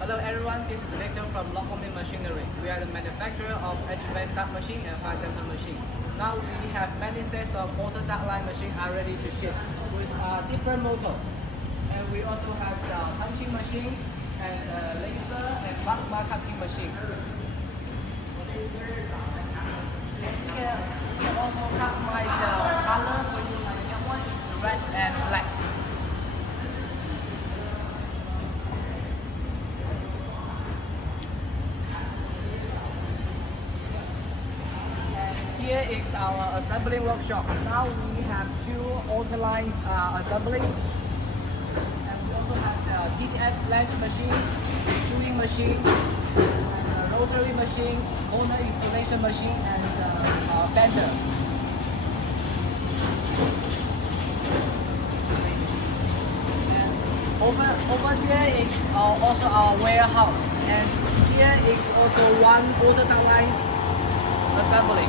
Hello everyone, this is Victor from Locomotive Machinery. We are the manufacturer of HVAC duct machine and fire damper machine. Now we have many sets of auto duct line machine are ready to ship with different motors. And we also have the punching machine and laser and plasma cutting machine. And here we also customize the color for you like that one, red and black. Here is our assembly workshop. Now we have two auto lines assembling, and we also have the TTF flange machine, shooting machine, and a rotary machine, motor installation machine, and bender. And over here is also our warehouse, and here is also one auto line assembly.